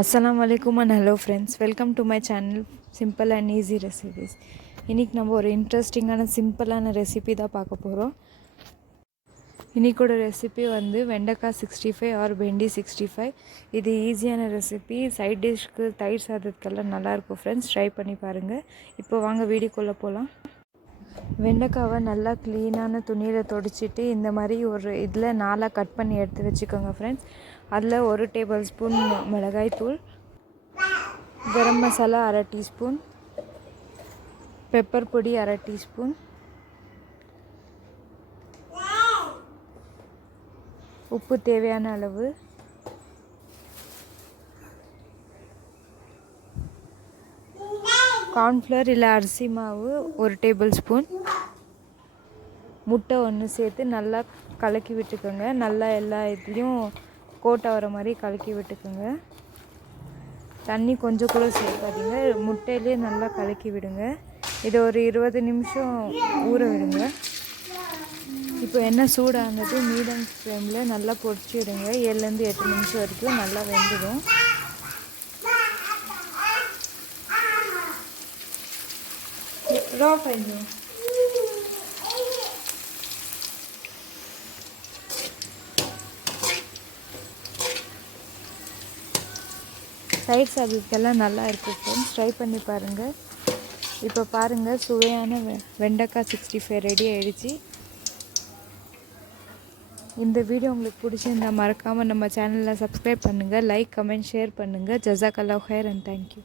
Assalamu alaikum and hello friends. Welcome to my channel Simple and Easy Recipes. இன்னைக்கு நம்ம ஒரு இன்ட்ரெஸ்டிங்கான சிம்பிளான ரெசிபி தான் பார்க்க போகிறோம். இன்னைக்கோட ரெசிபி வந்து வெண்டைக்காய் 65 ஆர் பெண்டி 65. இது ஈஸியான ரெசிபி. சைட் டிஷ்க்கு தயிர் சாதத்துக்கெல்லாம் நல்லாயிருக்கும் ஃப்ரெண்ட்ஸ். ட்ரை பண்ணி பாருங்கள். இப்போ வாங்க வீடியோக்குள்ளே போகலாம். வெண்டைக்காவை நல்லா க்ளீனான துணியில் துடைச்சிட்டு இந்த மாதிரி ஒரு இதில் 4 கட் பண்ணி எடுத்து வச்சுக்கோங்க ஃப்ரெண்ட்ஸ். அதில் 1 டேபிள் ஸ்பூன் மிளகாய்த்தூள், கரம் மசாலா 1/2 டீஸ்பூன், பெப்பர் பொடி 1/2 டீஸ்பூன், உப்பு தேவையான அளவு, கார்ன்ஃப்ளவர் இல்லை அரிசி மாவு 1 டேபிள் ஸ்பூன், முட்டை 1 சேர்த்து நல்லா கலக்கி விட்டுக்கோங்க. நல்லா எல்லா இதுலேயும் கோட் ஆகிற மாதிரி கலக்கி விட்டுக்கோங்க. தண்ணி கொஞ்சம் கூட சேர்க்காதீங்க. முட்டையிலே நல்லா கலக்கி விடுங்க. இதை ஒரு 20 நிமிஷம் ஊற விடுங்க. இப்போ எண்ணெய் சூடானது மீடியம் ஃப்ளேமில் நல்லா பொரிச்சு விடுங்க. 7லேருந்து 8 நிமிஷம் வரைக்கும் நல்லா வெந்துடும். ரா பண்ணு. தயிர் சாதத்துக்கெல்லாம் நல்லா இருக்குது ஃப்ரெண்ட்ஸ். ட்ரை பண்ணி பாருங்கள். இப்போ பாருங்கள், சுவையான வெண்டைக்காய் 65 ரெடி ஆகிடுச்சு. இந்த வீடியோ உங்களுக்கு பிடிச்சிருந்தால் மறக்காமல் நம்ம சேனலில் சப்ஸ்கிரைப் பண்ணுங்கள். லைக், கமெண்ட், ஷேர் பண்ணுங்கள். ஜஸாக்கல்லாஹு ஹைர் அண்ட் தேங்க்யூ.